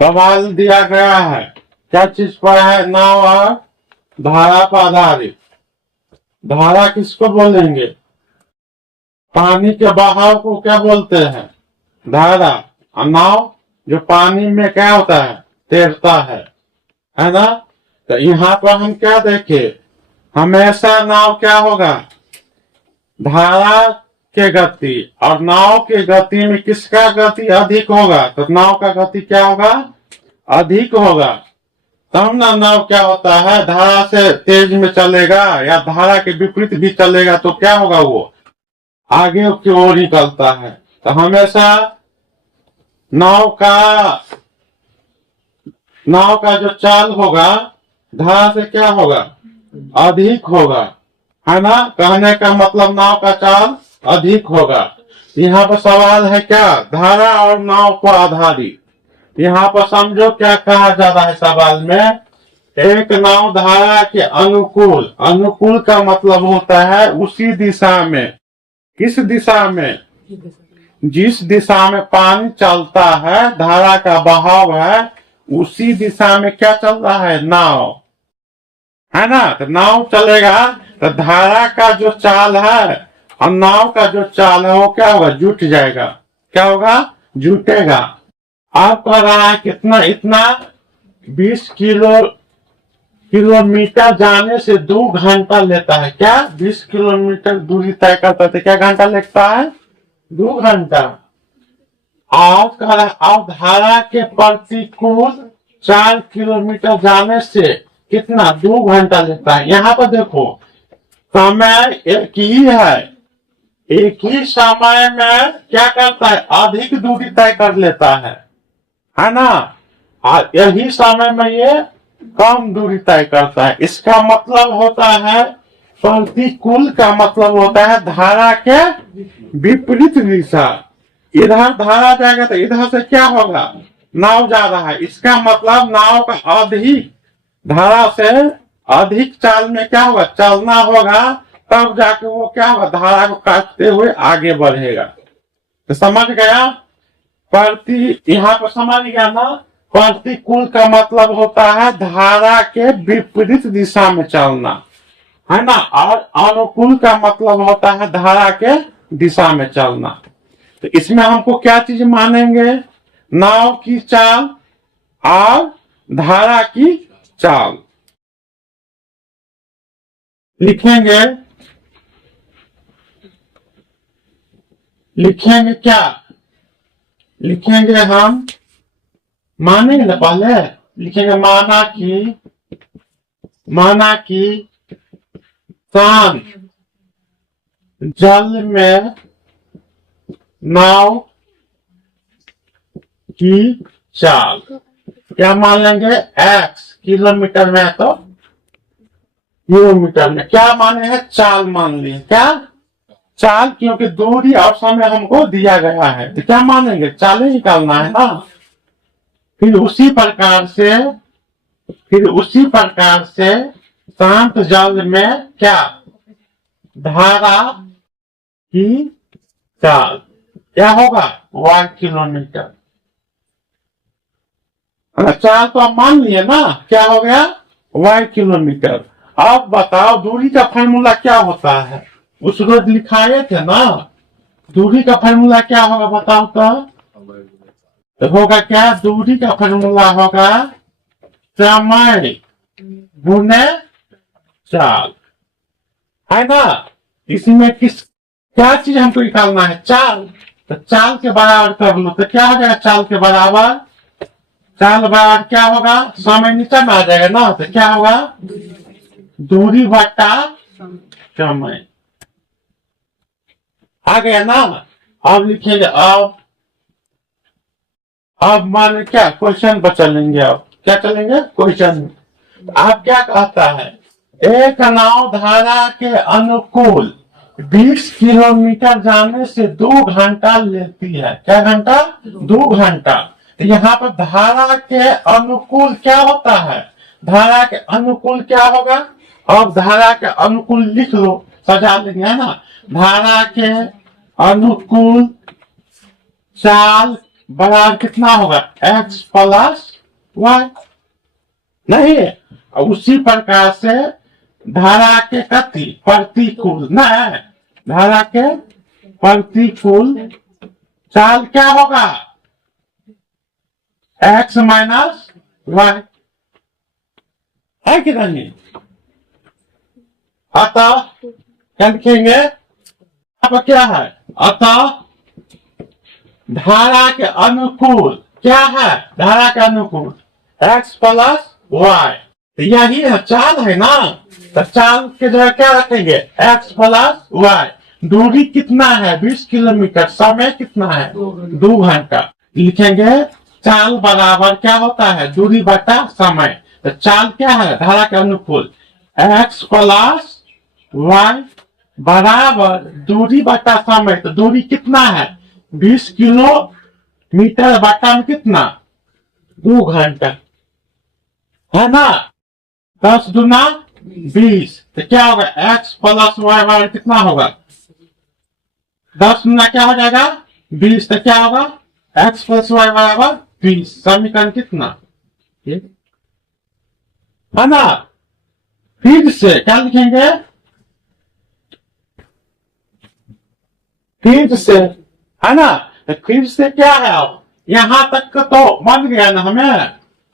सवाल दिया गया है, क्या चीज पर है? नाव और धारा पर आधारित। धारा किसको बोलेंगे? पानी के बहाव को क्या बोलते हैं? धारा। और नाव जो पानी में क्या होता है? तैरता है ना? तो यहाँ पर हम क्या देखे, हमेशा नाव क्या होगा? धारा के गति, और नाव के गति में किसका गति अधिक होगा? तो नाव का गति क्या होगा? अधिक होगा। तब ना नाव क्या होता है, धारा से तेज में चलेगा या धारा के विपरीत भी चलेगा तो क्या होगा? वो आगे की ओर निकलता है। तो हमेशा नाव का जो चाल होगा धारा से क्या होगा? अधिक होगा, है ना? कहने का मतलब नाव का चाल अधिक होगा। यहाँ पर सवाल है क्या? धारा और नाव पर आधारित। यहाँ पर समझो क्या कहा जा रहा है सवाल में। एक नाव धारा के अनुकूल, अनुकूल का मतलब होता है उसी दिशा में। किस दिशा में? जिस दिशा में पानी चलता है, धारा का बहाव है, उसी दिशा में क्या चल रहा है? नाव, है ना? तो नाव चलेगा तो धारा का जो चाल है और नाव का जो चाल है वो क्या होगा? जुट जाएगा। क्या होगा? जुटेगा। आप कह रहा है कितना? इतना 20 किलोमीटर जाने से 2 घंटा लेता है। क्या 20 किलोमीटर दूरी तय करता है तो क्या घंटा लगता है? 2 घंटा। आप कह रहा है अब धारा के प्रतिकूल 4 किलोमीटर जाने से कितना? 2 घंटा लेता है। यहाँ पर देखो समय एक ही है, एक ही समय में क्या करता है? अधिक दूरी तय कर लेता है ना? और यही समय में ये कम दूरी तय करता है। इसका मतलब होता है प्रतिकूल का मतलब होता है धारा के विपरीत दिशा। इधर धारा जाएगा तो इधर से क्या होगा? नाव जा रहा है, इसका मतलब नाव का अधिक, धारा से अधिक चाल में क्या होगा? चलना होगा, तब जाके वो क्या होगा? धारा को काटते हुए आगे बढ़ेगा। तो समझ गया? यहाँ पर समझ गया ना? प्रतिकूल का मतलब होता है धारा के विपरीत दिशा में चलना, है ना? और अनुकूल का मतलब होता है धारा के दिशा में चलना। तो इसमें हमको क्या चीज मानेंगे? नाव की चाल और धारा की चाल। लिखेंगे क्या? लिखेंगे हम, मानेंगे ना? पहले लिखेंगे माना कि शांत जल में नाव की चाल क्या मान लेंगे? x किलोमीटर में, तो किलोमीटर में क्या माने हैं? चाल मान लिए। क्या चाल? क्योंकि दूरी और समय हमको दिया गया है तो क्या मानेंगे? चाल ही निकालना है ना। फिर उसी प्रकार से शांत जल में क्या? धारा की चाल क्या होगा? 1 किलोमीटर। चाल तो आप मान लिए ना, क्या हो गया? 1 किलोमीटर। अब बताओ दूरी का फार्मूला क्या होता है? उस रोज लिखाए थे ना। दूरी का फार्मूला क्या होगा बताओ तो होगा क्या? दूरी का फार्मूला होगा समय गुने चाल, है ना? इसमें क्या चीज हमको निकालना है? चाल। तो चाल के बराबर कर लो तो क्या हो जाएगा? चाल के बराबर, चाल बराबर क्या होगा? समय नीचे में आ जाएगा ना, तो क्या होगा? दूरी बटा समय। आ गया ना? अब लिखेंगे, अब मान क्या क्वेश्चन पर चलेंगे। अब क्या चलेंगे? क्वेश्चन। आप क्या कहता है? एक नाव धारा के अनुकूल 20 किलोमीटर जाने से 2 घंटा लेती है। क्या घंटा? 2 घंटा। यहाँ पर धारा के अनुकूल क्या होता है? धारा के अनुकूल क्या होगा? अब धारा के अनुकूल लिख लो, सजा लेंगे, है ना? धारा के अनुकूल चाल बराबर कितना होगा, x प्लस वाई। नहीं, उसी प्रकार से धारा के गति प्रतिकूल न, धारा के प्रतिकूल चाल क्या होगा, x माइनस वाई, है कि नहीं। अतः क्या लिखेंगे, अब क्या है, अतः धारा के अनुकूल क्या है, धारा के अनुकूल x प्लस वाई, यही है चाल है ना। तो चाल के जगह क्या रखेंगे, x प्लस वाई। दूरी कितना है, 20 किलोमीटर, समय कितना है, 2 घंटा। लिखेंगे चाल बराबर क्या होता है, दूरी बटा समय। तो चाल क्या है, धारा के अनुकूल x प्लस वाई बराबर दूरी बटा समय। तो दूरी कितना है, 20 किलोमीटर बटा में कितना, 2 घंटा, है ना। 10 दूना 20, तो क्या होगा, x प्लस वाई बराबर कितना होगा, 10 दूना क्या हो जाएगा 20, तो क्या होगा, x प्लस वाई बराबर 20। समीकरण कितना, है ना। फिर से क्या लिखेंगे, फिर से, है ना। फिर से क्या है, अब यहां तक तो बन गया ना हमें।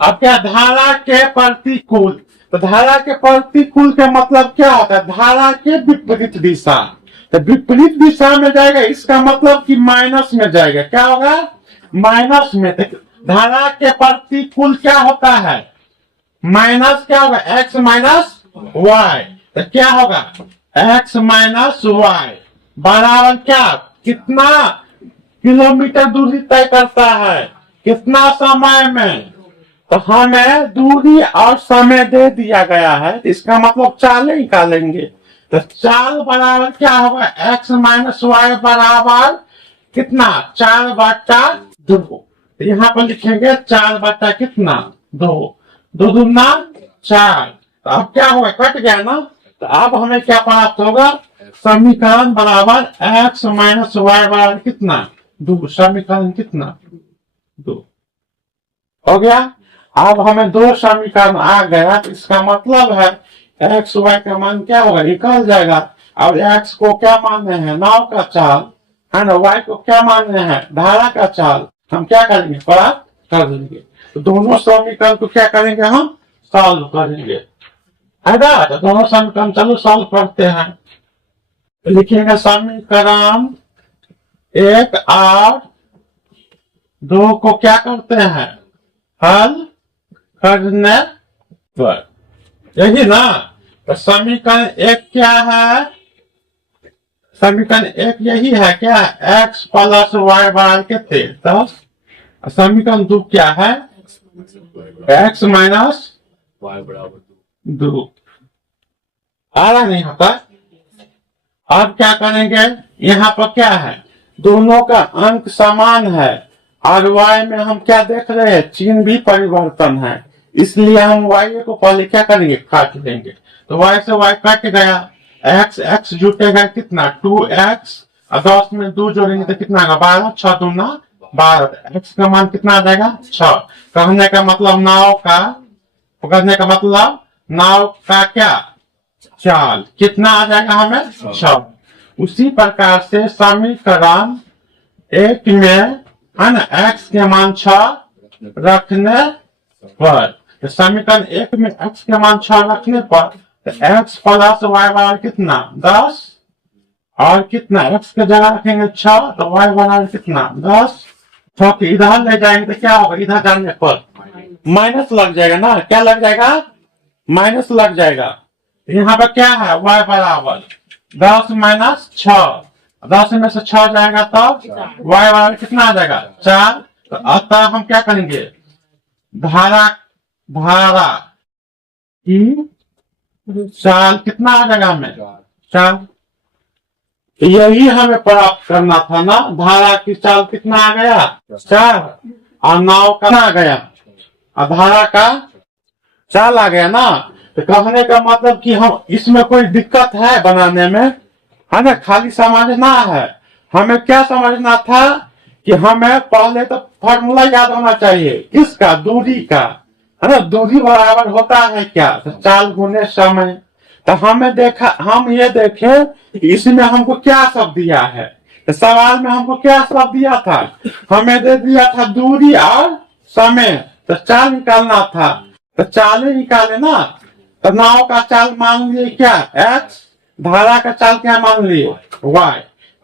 अब क्या, धारा के प्रतिकूल। तो धारा के प्रतिकूल के मतलब क्या होता है, धारा के विपरीत दिशा। तो विपरीत दिशा में जाएगा, इसका मतलब कि माइनस में जाएगा, क्या होगा, माइनस में। तो धारा के प्रतिकूल क्या होता है, माइनस क्या होगा, x माइनस वाई। तो क्या होगा, x माइनस वाई बराबर क्या, कितना किलोमीटर दूरी तय करता है, कितना समय में। तो हमें दूरी और समय दे दिया गया है, तो इसका मतलब चाल निकालेंगे। तो चाल बराबर क्या होगा, x माइनस वाई बराबर कितना, 4/2। तो यहाँ पर लिखेंगे 4/ कितना, 2, 2 दूना 4। तो अब क्या होगा, कट गया ना। तो अब हमें क्या प्राप्त होगा, समीकरण बराबर x माइनस वाई बराबर कितना, 2। समीकरण कितना, 2 हो गया। अब हमें 2 समीकरण आ गया, तो इसका मतलब है x y का मान क्या होगा, निकल जाएगा। अब x को क्या मानने हैं, नाव का चाल, है ना। y को क्या मानने हैं, धारा का चाल। हम क्या करेंगे, प्राप्त कर लेंगे। तो दोनों समीकरण को क्या करेंगे, हम सॉल्व करेंगे, है ना। तो दोनों समीकरण चलो सॉल्व करते हैं। लिखेंगे समीकरण 1 और 2 को क्या करते हैं, हल करने पर, यही ना। तो समीकरण 1 क्या है, समीकरण 1 यही है क्या, x प्लस वाई बराबर कितने, 10। समीकरण 2 क्या है, x माइनस वाई बराबर 2। आ रहा नहीं होता। अब क्या करेंगे, यहाँ पर क्या है, दोनों का अंक समान है, और y में हम क्या देख रहे हैं, चिन्ह भी परिवर्तन है, इसलिए हम y को पहले क्या करेंगे, काट देंगे। तो y से y कट गया, x जुटेगा कितना, 2x, और 10 में 2 जोड़ेंगे तो कितना होगा, 12, 6 दूना 12। x का मान कितना आ जाएगा, 6। कहने का मतलब नाव का, कहने का मतलब नाव का क्या, चाल कितना आ जाएगा हमें, 6। उसी प्रकार से समीकरण 1 में, है ना, x के मान 6 रखने पर, तो समीकरण 1 में x के मान 6 रखने पर, तो x प्लस वाई बराबर कितना, 10, और कितना x के जगह रखेंगे 6, तो y बराबर कितना, 10। 6 के इधर ले जाएंगे तो क्या होगा, इधर जाने पर माइनस लग जाएगा ना, क्या लग जाएगा, माइनस लग जाएगा। यहाँ पर क्या है, y बराबर 10 माइनस 6, 10 में से 6 जाएगा तब y बराबर कितना आ जाएगा, 4। तो अतः हम क्या करेंगे, धारा की चाल कितना आ जाएगा हमें, 4। यही हमें प्राप्त करना था ना, धारा की चाल कितना आ गया, 4, और नाव का आ गया, और धारा का चाल आ गया ना। तो कहने का मतलब कि हम, इसमें कोई दिक्कत है बनाने में, है ना, खाली समझना है। हमें क्या समझना था कि हमें पहले तो फॉर्मूला याद होना चाहिए, किसका, दूरी का, है ना। दूरी बराबर होता है क्या, तो चाल गुने समय। तो हम ये देखे इसमें हमको क्या शब्द दिया है। तो सवाल में हमको क्या शब्द दिया था, हमें दे दिया था दूरी और समय। तो चाल निकालना था, तो चालें निकाले ना। तो नाव का चाल मान लिए क्या, x, धारा का चाल क्या मान लिए, y।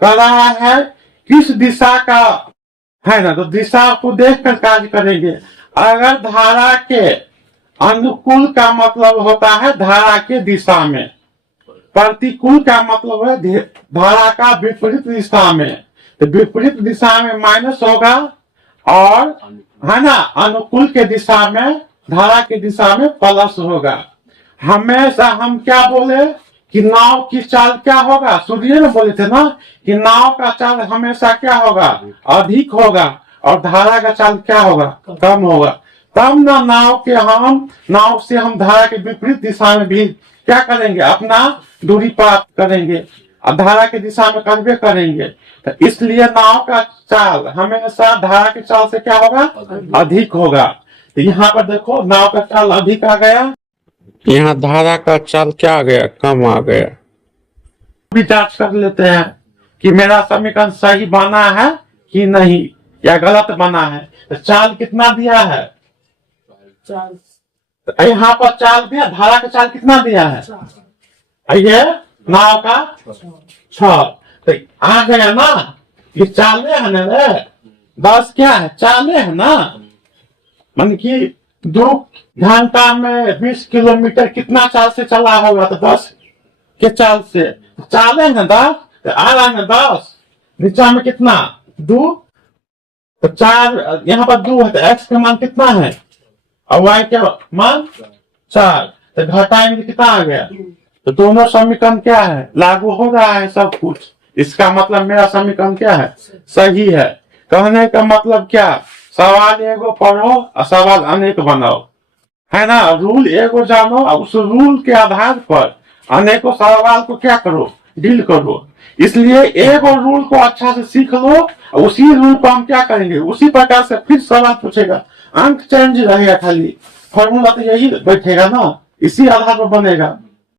कह रहा है किस दिशा का, है ना। तो दिशा को देखकर कार्य करेंगे। अगर धारा के अनुकूल का मतलब होता है धारा के दिशा में, प्रतिकूल का मतलब है धारा का विपरीत दिशा में। तो विपरीत दिशा में माइनस होगा, और है ना अनुकूल के दिशा में, धारा के दिशा में प्लस होगा। हमेशा हम क्या बोले कि नाव की चाल क्या होगा, सुनिए ना, बोले थे ना कि नाव का चाल हमेशा क्या होगा, अधिक होगा, और धारा का चाल क्या होगा, कम होगा। तब ना नाव से हम धारा के विपरीत दिशा में भी क्या करेंगे, अपना दूरी प्राप्त करेंगे, और धारा की दिशा में कन्वे करेंगे। तो इसलिए नाव का चाल हमेशा धारा की चाल से क्या होगा, अधिक होगा। तो यहाँ पर देखो नाव का चाल अधिक आ गया, यहाँ धारा का चाल क्या आ गया, कम आ गया। भी जांच कर लेते हैं कि मेरा समीकरण सही बना है कि नहीं, या गलत बना है। तो चाल कितना दिया है, तो यहाँ पर चाल दिया, धारा का चाल कितना दिया है, ये नाव का 6। तो आ गया ना, ये चाले है ना रे, 10 क्या है, चाले है ना। मान की 2 घंटा में 20 किलोमीटर कितना चाल से चला होगा, तो 10 के चाल से। चाले है ना 10, तो आ रहा है ना 10, नीचा में कितना 2, तो 4 यहाँ पर 2 है, तो x का मान कितना है, और y का मान 4। तो घटाएंगे कितना आ गया। तो दोनों समीकरण क्या है, लागू हो रहा है सब कुछ। इसका मतलब मेरा समीकरण क्या है, सही है। कहने का मतलब क्या, सवाल एगो पढ़ो और सवाल अनेक बनाओ, है ना। रूल एगो जानो, और उस रूल के आधार पर अनेकों सवाल को क्या करो, डील करो। इसलिए एगो रूल को अच्छा से सीख लो, उसी रूल को हम क्या करेंगे, उसी प्रकार से फिर सवाल पूछेगा, अंक चेंज रहेगा, खाली फॉर्मूला तो यही बैठेगा ना, इसी आधार पर बनेगा।